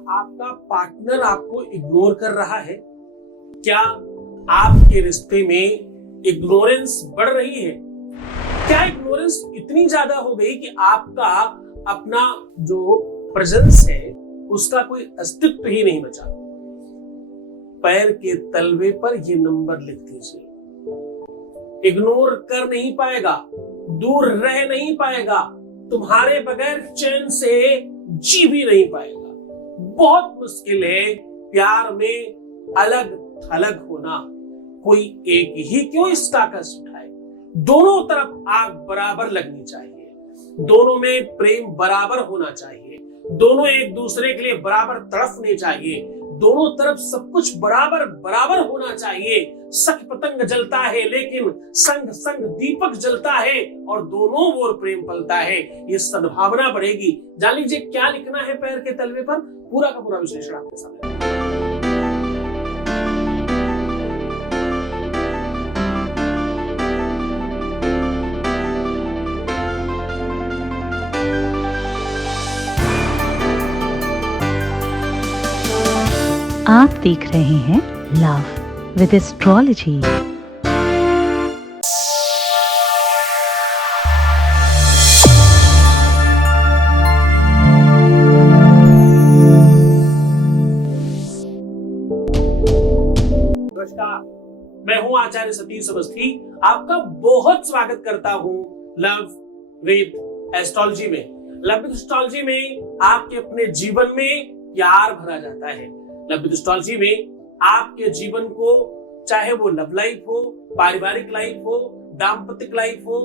आपका पार्टनर आपको इग्नोर कर रहा है? क्या आपके रिश्ते में इग्नोरेंस बढ़ रही है? क्या इग्नोरेंस इतनी ज्यादा हो गई कि आपका अपना जो प्रेजेंस है उसका कोई अस्तित्व ही नहीं बचा? पैर के तलवे पर ये नंबर लिख दीजिए। इग्नोर कर नहीं पाएगा, दूर रह नहीं पाएगा, तुम्हारे बगैर चैन से जी भी नहीं पाएगा। बहुत मुश्किल है प्यार में अलग थलग होना। कोई एक ही क्यों इसका कष्ट उठाए? दोनों तरफ आग बराबर लगनी चाहिए, दोनों में प्रेम बराबर होना चाहिए, दोनों एक दूसरे के लिए बराबर तड़पने चाहिए, दोनों तरफ सब कुछ बराबर बराबर होना चाहिए। सख पतंग जलता है लेकिन संग संग दीपक जलता है और दोनों ओर प्रेम पलता है। ये सद्भावना बढ़ेगी। जान लीजिए क्या लिखना है पैर के तलवे पर, पूरा का पूरा विश्लेषण आपके सामने। आप देख रहे हैं लव विद एस्ट्रोलॉजी। नमस्कार, मैं हूं आचार्य सतीश अवस्थी। आपका बहुत स्वागत करता हूं लव विद एस्ट्रोलॉजी में। लव विद एस्ट्रोलॉजी में आपके अपने जीवन में प्यार भरा जाता है। लव विद एस्ट्रोलॉजी में आपके जीवन को, चाहे वो लव लाइफ हो, पारिवारिक लाइफ हो, दाम्पत्य लाइफ हो,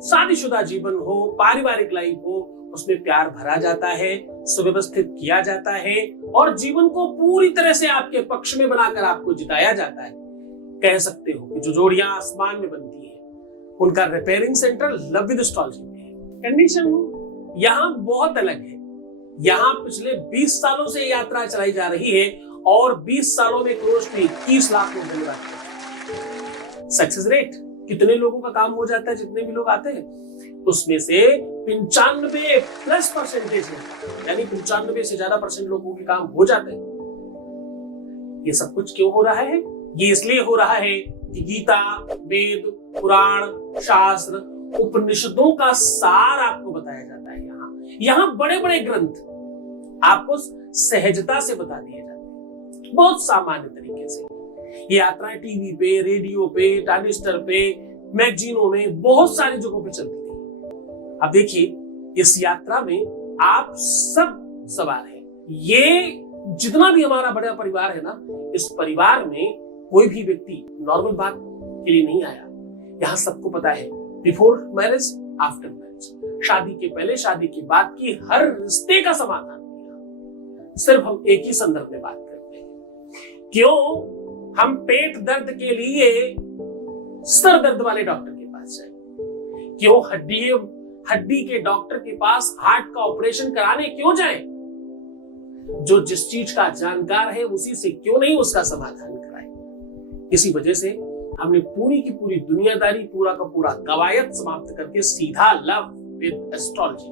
शादीशुदा जीवन हो, पारिवारिक लाइफ हो, उसमें प्यार भरा जाता है, सुव्यवस्थित किया जाता है और जीवन को पूरी तरह से आपके पक्ष में बनाकर आपको जिताया जाता है। कह सकते हो कि जो जोड़ियां आसमान में बनती है उनका repairing centre love with astrology में है। कंडीशन यहाँ बहुत अलग है। यहाँ पिछले 20 सालों से यात्रा चलाई जा रही है और 20 सालों में क्लोज टू 21 लाख लोग मिल रहे हैं। सक्सेस रेट कितने लोगों का काम हो जाता है? जितने भी लोग आते हैं उसमें से 95+% है, यानी 95 से ज्यादा % लोगों के काम हो जाते हैं। ये सब कुछ क्यों हो रहा है? ये इसलिए हो रहा है कि गीता, वेद, पुराण, शास्त्र, उपनिषदों का सार आपको बताया जाता है। यहाँ बड़े बड़े ग्रंथ आपको सहजता से बता दिए जाते हैं, बहुत सामान्य तरीके से। ये यात्राएं टीवी पे, रेडियो पे, ट्रांजिस्टर पे, मैगजीनों में, बहुत सारी जगहों पे चलती थी। अब देखिए इस यात्रा में आप सब सवार हैं। ये जितना भी हमारा बड़ा परिवार है ना, इस परिवार में कोई भी व्यक्ति नॉर्मल बात के लिए नहीं आया। यहाँ सबको पता है बिफोर मैरिज, आफ्टर मैरिज, शादी के पहले, शादी के बाद की हर रिश्ते का समाधान किया। सिर्फ हम एक ही संदर्भ में बात करते हैं। क्यों हम पेट दर्द के लिए सर दर्द वाले डॉक्टर के पास जाए? क्यों हड्डी के डॉक्टर के पास हार्ट का ऑपरेशन कराने क्यों जाए? जो जिस चीज का जानकार है उसी से क्यों नहीं उसका समाधान कराए? इसी वजह से हमने पूरी की पूरी दुनियादारी, पूरा का पूरा कवायद समाप्त करके सीधा love with astrology,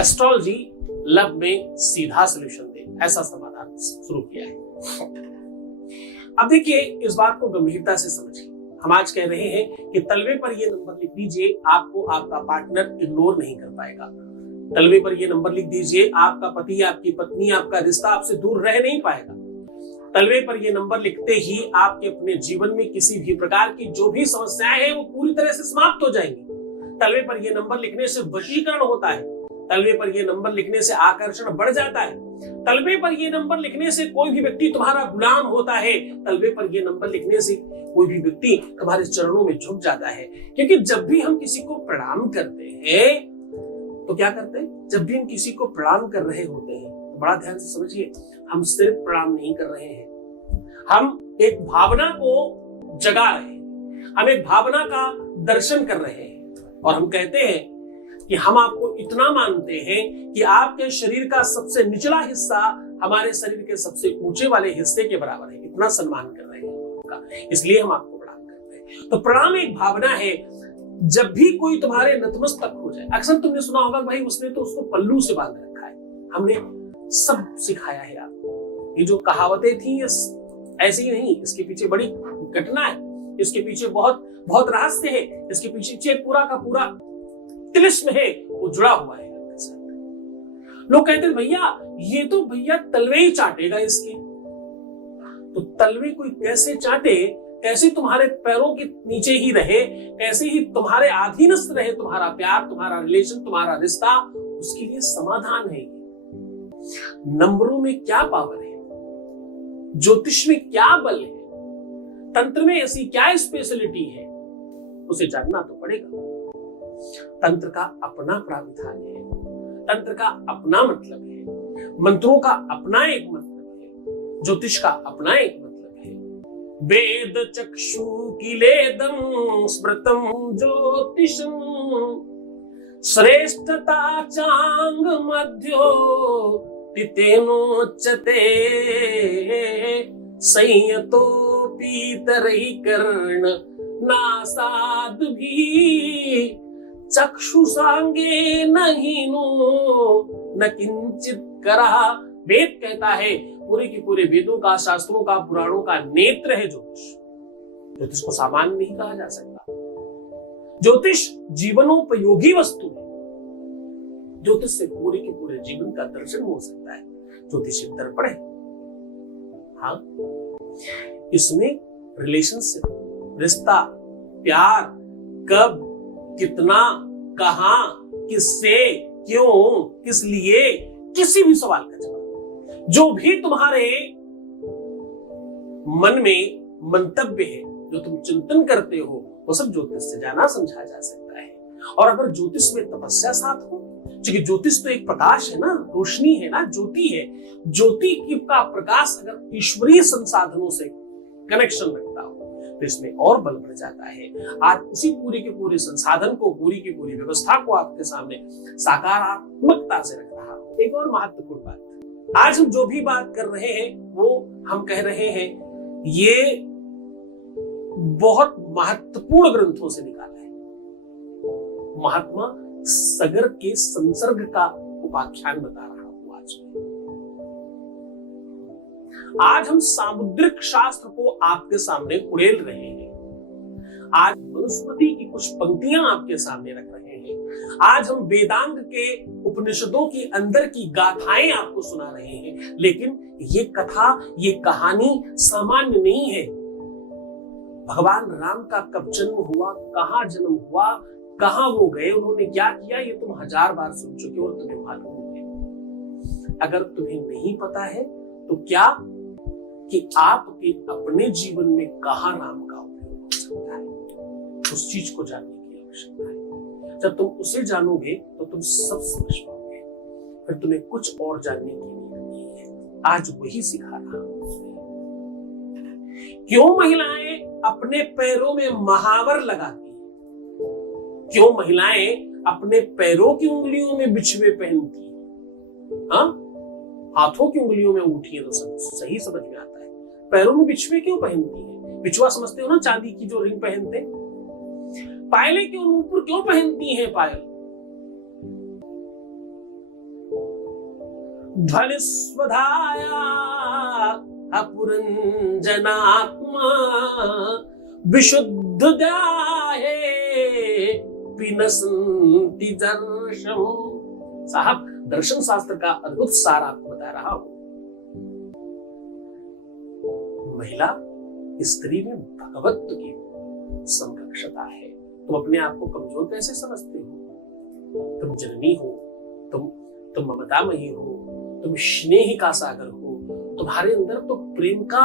astrology love में सीधा सॉल्यूशन दे, ऐसा समाधान शुरू किया है। अब देखिए इस बात को गंभीरता से समझिए। हम आज कह रहे हैं कि तलवे पर ये नंबर लिख दीजिए, आपको आपका पार्टनर इग्नोर नहीं कर पाएगा। तलवे पर ये नंबर लिख दीजिए, आपका पति, आपकी पत्नी, आपका रिश्ता आपसे दूर रह नहीं पाएगा। तलवे पर ये नंबर लिखते ही आपके अपने जीवन में किसी भी प्रकार की जो भी समस्याएं हैं वो पूरी तरह से समाप्त हो जाएंगी। तलवे पर ये नंबर लिखने से वशीकरण होता है। तलवे पर ये नंबर लिखने से आकर्षण बढ़ जाता है। तलवे पर ये नंबर लिखने से कोई भी व्यक्ति तुम्हारा गुलाम होता है। तलवे पर ये नंबर लिखने से कोई भी व्यक्ति तुम्हारे चरणों में झुक जाता है। क्योंकि जब भी हम किसी को प्रणाम करते हैं तो क्या करते हैं? जब भी हम किसी को प्रणाम कर रहे होते हैं तो बड़ा ध्यान से समझिए, हम सिर्फ प्रणाम नहीं कर रहे हैं, हम एक भावना को जगा रहे हैं, हम एक भावना का दर्शन कर रहे हैं। और हम कहते हैं कि हम आपको इतना मानते हैं कि आपके शरीर का सबसे निचला हिस्सा हमारे शरीर के सबसे ऊंचे वाले हिस्से के बराबर है। इतना सम्मान कर रहे हैं आपका, इसलिए हम आपको प्रणाम करते हैं। तो प्रणाम एक भावना है। जब भी कोई तुम्हारे नतमस्तक हो जाए, अक्सर तुमने सुना होगा भाई उसने तो उसको पल्लू से बांध रखा है, हमने सब सिखाया है आपको। ये जो कहावतें थी ऐसे ही नहीं, इसके पीछे बड़ी घटना है, इसके पीछे बहुत बहुत रहस्य है, इसके पीछे पूरा का पूरा तिलिस्म है, वो जुड़ा हुआ है आपके साथ। लोग कहते हैं भैया ये तो भैया तलवे ही चाटेगा इसके। तो तलवे कोई कैसे चाटे, कैसे तुम्हारे पैरों के नीचे ही रहे, कैसे ही तुम्हारे अधीनस्थ रहे तुम्हारा प्यार, तुम्हारा रिलेशन, तुम्हारा रिश्ता, उसके लिए समाधान है। नंबरों में क्या पावर है, ज्योतिष में क्या बल है, तंत्र में ऐसी क्या स्पेशलिटी है, उसे जानना तो पड़ेगा। तंत्र का अपना प्राविधान है, तंत्र का अपना मतलब है, मंत्रों का अपना एक मतलब है, ज्योतिष का अपना एक मतलब है। वेद चक्षु किलेदं स्मृतं ज्योतिषं श्रेष्ठता चांग मध्यो तितेनोच्यते संयतो पीतरहि कर्ण नासाद भी चक्षुषांगे नहीनो न किंचित करा। वेद कहता है, पूरे के पूरे वेदों का, शास्त्रों का, पुराणों का नेत्र है ज्योतिष। ज्योतिष को सामान्य नहीं कहा जा सकता। ज्योतिष जीवनोपयोगी वस्तु है। ज्योतिष से पूरे के पूरे जीवन का दर्शन हो सकता है। ज्योतिष एक दर्पण है। हाँ, इसमें रिलेशनशिप, रिश्ता, प्यार, कब, कितना, कहां, किससे, क्यों, किस लिए, किसी भी सवाल का जवाब, जो भी तुम्हारे मन में मंतव्य है, जो तुम चिंतन करते हो, वो सब ज्योतिष से जाना समझा जा सकता है। और अगर ज्योतिष में तपस्या साथ हो, क्योंकि ज्योतिष तो एक प्रकाश है ना, रोशनी है ना, ज्योति है। ज्योति का प्रकाश अगर ईश्वरीय संसाधनों से कनेक्शन रखता हो तो इसमें और बल बढ़ जाता है। आज उसी पूरी के पूरे संसाधन को, पूरी की पूरी व्यवस्था को आपके सामने सकारात्मकता से रख रहा हूं। एक और महत्वपूर्ण बात, आज हम जो भी बात कर रहे हैं वो हम कह रहे हैं ये बहुत महत्वपूर्ण ग्रंथों से निकाला है। महात्मा सगर के संसर्ग का उपाख्यान बता रहा हूं आज हम सामुद्रिक शास्त्र को आपके सामने उड़ेल रहे हैं। आज मनुस्मृति की कुछ पंक्तियां आपके सामने रख रहे हैं। आज हम वेदांग के उपनिषदों के अंदर की गाथाएं आपको सुना रहे हैं। लेकिन ये कथा, ये कहानी सामान्य नहीं है। भगवान राम का कब जन्म हुआ, कहां जन्म हुआ, कहां वो गए, उन्होंने क्या किया, ये तुम 1000 बार सुन चुके हो और तुम्हें मालूम है। अगर तुम्हें नहीं पता है तो क्या कि आपके अपने जीवन में कहां राम का उपयोग हो सकता है, उस चीज को जानने की आवश्यकता है। जब तुम उसे जानोगे तो तुम सब समझ पाओगे, फिर तुम्हें कुछ और जानने की नीड नहीं है। आज वही सिखा रहा हूं। क्यों महिलाएं अपने पैरों में महावर लगाती हैं? क्यों महिलाएं अपने पैरों की उंगलियों में बिछुए पहनती हैं? हाँ, हाथों की उंगलियों में अंगूठियां तो सब सही समझ में आता है। पैरों में बिछुए क्यों पहनती है? बिछुआ समझते हो ना, चांदी की जो रिंग पहनते। पायले क्यों, नूपुर क्यों पहनती हैं पायल? ध्वनिस्वधाया अपुरंजनात्मा विशुद्ध दाहे पिनसंति दर्शम। साहब, दर्शन शास्त्र का अद्भुत सार आपको बता रहा हूं। महिला स्त्री में भगवत्व की समकक्षता है। तुम अपने आप को कमजोर कैसे समझते हो? तुम जननी हो, तुम ममतामयी हो, तुम स्नेह का सागर हो। तुम्हारे अंदर तो प्रेम का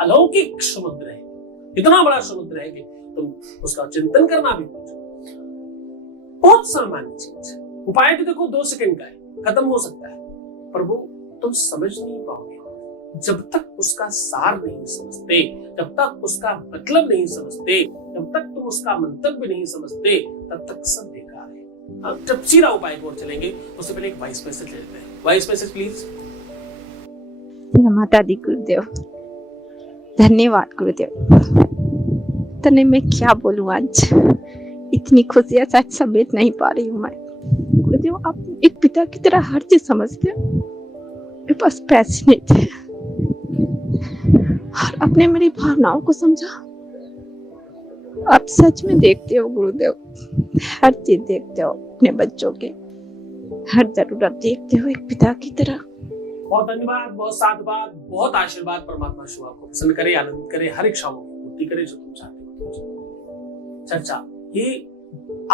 अलौकिक समुद्र है, इतना बड़ा समुद्र है कि तुम उसका चिंतन करना भी बहुत सामान्य चीज है। उपाय तो देखो 2 सेकंड का है, खत्म हो सकता है, पर वो तुम समझ नहीं पाओगे जब तक उसका सार नहीं समझते, जब तक उसका मतलब नहीं समझते, जब तक तुम उसका मंतव्य नहीं समझते, तब तक सब बेकार है। अब जब सीधा उपाय की ओर चलेंगे उससे पहले एक वॉइस मैसेज लेते हैं। Voice message please. माता दी गुरुदेव, धन्यवाद गुरुदेव। तने मैं क्या बोलूं, आज इतनी खुशियां सच समेट नहीं पा रही हूँ मैं। गुरुदेव, आप एक पिता की तरह हर चीज समझते हो। मेरे पास पैसे नहीं थे और आपने मेरी भावनाओं को समझा। आप सच में देखते हो गुरुदेव, हर चीज देखते हो अपने बच्चों के, हर जरूरत देखते हो एक पिता की तरह। बहुत धन्यवाद, बहुत साधुवाद, बहुत आशीर्वाद। परमात्मा शिव आपको प्रसन्न करे, आनंदित करे, हर इच्छाओं की पूर्ति करे जो तुम चाहते हो। चर्चा ये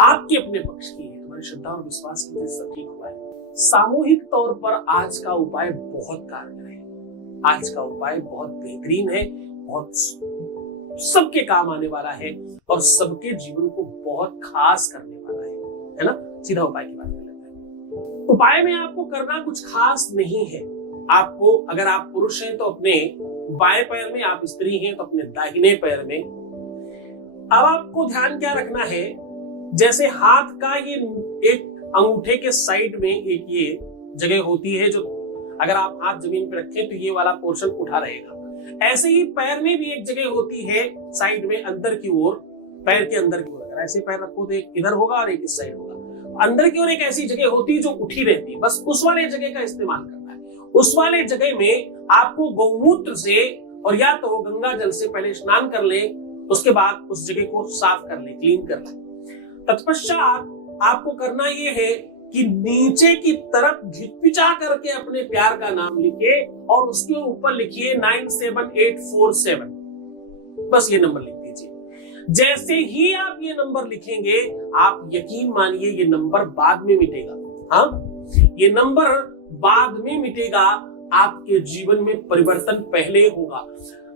आपके अपने पक्ष की है, तुम्हारी श्रद्धा और विश्वास की वजह से ठीक हुआ है। सामूहिक तौर पर आज का उपाय बहुत कारगर है, आज का उपाय बहुत बेहतरीन है, बहुत सबके काम आने वाला है और सबके जीवन को बहुत खास करने वाला है ना। सीधा उपाय की बात कर लेते हैं। उपाय में आपको करना कुछ खास नहीं है। आपको, अगर आप पुरुष हैं तो अपने बाएं पैर में, आप स्त्री हैं तो अपने दाहिने पैर में। अब आपको ध्यान क्या रखना है, जैसे हाथ का ये एक अंगूठे के साइड में एक ये जगह होती है जो अगर आप हाथ जमीन पे रखें तो ये वाला पोर्शन उठा रहेगा, ऐसे ही पैर में भी एक जगह होती है साइड में अंदर की ओर, पैर के अंदर की ओर। अगर ऐसे पैर रखो तो एक इधर होगा और एक इस साइड होगा। अंदर की ओर एक ऐसी जगह होती है जो उठी रहती है, बस उस वाले जगह का इस्तेमाल करना है। उस वाले जगह में आपको गौमूत्र से और या तो गंगा जल से पहले स्नान कर ले, उसके बाद उस जगह को साफ कर ले, क्लीन कर ले। तत्पश्चात आपको करना ये है कि नीचे की तरफ घिचपिचा करके अपने प्यार का नाम लिखे और उसके ऊपर लिखिए 97847। बस ये नंबर लिख दीजिए। जैसे ही आप ये नंबर लिखेंगे, आप यकीन मानिए ये नंबर बाद में मिटेगा। हाँ, ये नंबर बाद में मिटेगा, आपके जीवन में परिवर्तन पहले होगा।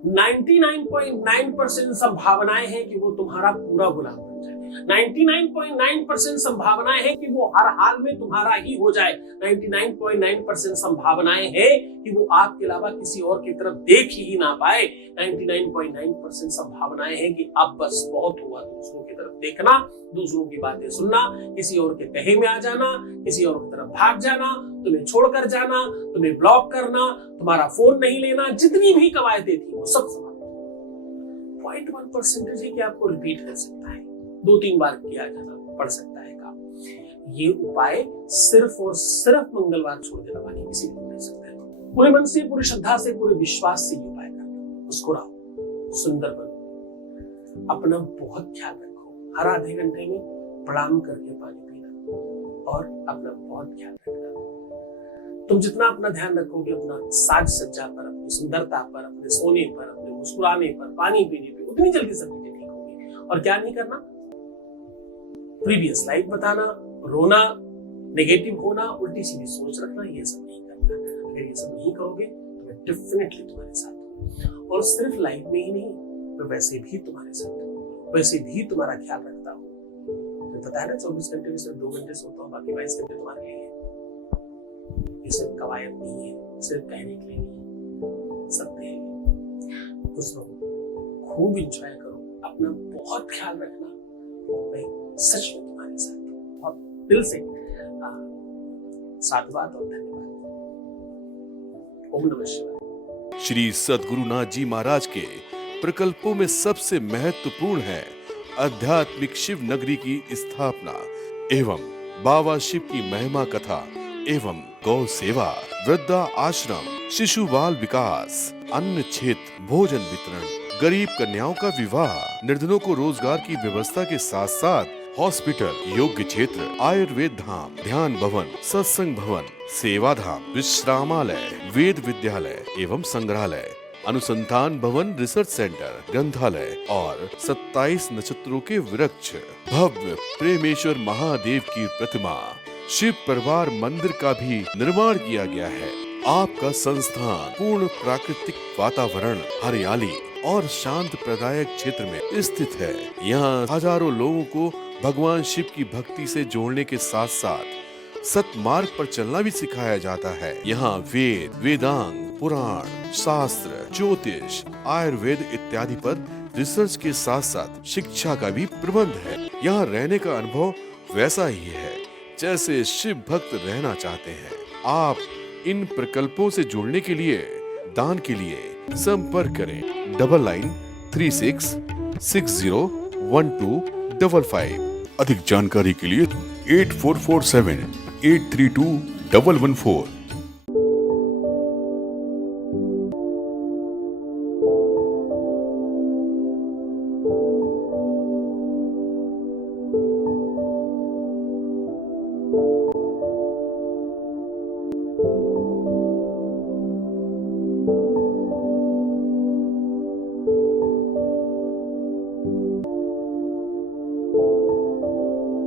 99.9% संभावनाएं हैं कि वो तुम्हारा पूरा गुलाम बन जाए। 99.9% संभावनाएं हैं कि वो हर हाल में तुम्हारा ही हो जाए। 99.9% संभावनाएं हैं कि वो आपके अलावा किसी और की तरफ देख ही ना पाए। 99.9% संभावनाएं हैं कि अब बस बहुत हुआ दूसरों की तरफ देखना, दूसरों की बातें सुनना, किसी और के कहे में आ जाना, किसी और की तरफ भाग जाना, तुम्हें छोड़कर जाना, तुम्हें ब्लॉक करना, तुम्हारा फोन नहीं लेना, जितनी भी कवायदें थी वो सब समाप्त। 0.1% है कि आपको रिपीट कर सकता है, 2-3 बार किया जाना पड़ सकता है काम। ये उपाय सिर्फ और सिर्फ मंगलवार छोड़ देना, बाकी किसी भी नहीं कर सकता है। पूरे मन से, पूरी श्रद्धा से, पूरे विश्वास से ये उपाय करना। मुस्कुराओ, सुंदर बनो, अपना बहुत ख्याल रखो। हर आधे घंटे में प्रणाम करके पानी पीना और अपना बहुत ख्याल रखना। तुम जितना अपना ध्यान रखोगे, अपना साज सज्जा पर, अपनी सुंदरता पर, अपने सोने पर, अपने मुस्कुराने पर, पानी पीने पर, उतनी जल्दी सब चीजें ठीक होगी। और क्या नहीं करना, प्रीवियस लाइफ बताना, रोना, नेगेटिव होना, उल्टी सीधी सोच रखना, ये सब नहीं करना। अगर ये सब नहीं करोगे तो मैं डेफिनेटली तुम्हारे साथ हूँ, और सिर्फ लाइफ में ही नहीं, तो वैसे भी तुम्हारे साथ हूँ, वैसे भी तुम्हारा ख्याल रखता हूँ। तो पता है ना, 24 घंटे में सिर्फ 2 घंटे सोता हूँ, बाकी 22 घंटे तुम्हारे लिए है। ये सिर्फ कवायद नहीं है, सिर्फ कहने के लिए नहीं है, सत्य है। खुश रहो, खूब इंजॉय करो, अपना बहुत ख्याल रखना। मैं सच में तुम्हारे साथ बहुत दिल से साधुवाद और धन्यवाद। ओम नमः शिवाय। श्री सद्गुरुनाथ जी महाराज के प्रकल्पों में सबसे महत्वपूर्ण है आध्यात्मिक शिव नगरी की स्थापना एवं बाबा शिव की महिमा कथा एवं गौ सेवा, वृद्धा आश्रम, शिशु बाल विकास, अन्न क्षेत्र, भोजन वितरण, गरीब कन्याओं का विवाह, निर्धनों को रोजगार की व्यवस्था के साथ साथ हॉस्पिटल, योग्य क्षेत्र, आयुर्वेद धाम, ध्यान भवन, सत्संग भवन, सेवा धाम, विश्रामालय, वेद विद्यालय एवं संग्रहालय, अनुसंधान भवन, रिसर्च सेंटर, ग्रंथालय और 27 नक्षत्रों के वृक्ष, भव्य प्रेमेश्वर महादेव की प्रतिमा, शिव परिवार मंदिर का भी निर्माण किया गया है। आपका संस्थान पूर्ण प्राकृतिक वातावरण, हरियाली और शांत प्रदायक क्षेत्र में स्थित है। यहाँ हजारों लोगों को भगवान शिव की भक्ति से जोड़ने के साथ साथ सतमार्ग पर चलना भी सिखाया जाता है। यहाँ वेद, वेदांग, पुराण, शास्त्र, ज्योतिष, आयुर्वेद इत्यादि पर रिसर्च के साथ साथ शिक्षा का भी प्रबंध है। यहाँ रहने का अनुभव वैसा ही है जैसे शिव भक्त रहना चाहते हैं। आप इन प्रकल्पों से जुड़ने के लिए, दान के लिए संपर्क करें 9936601255। अधिक जानकारी के लिए 8447832114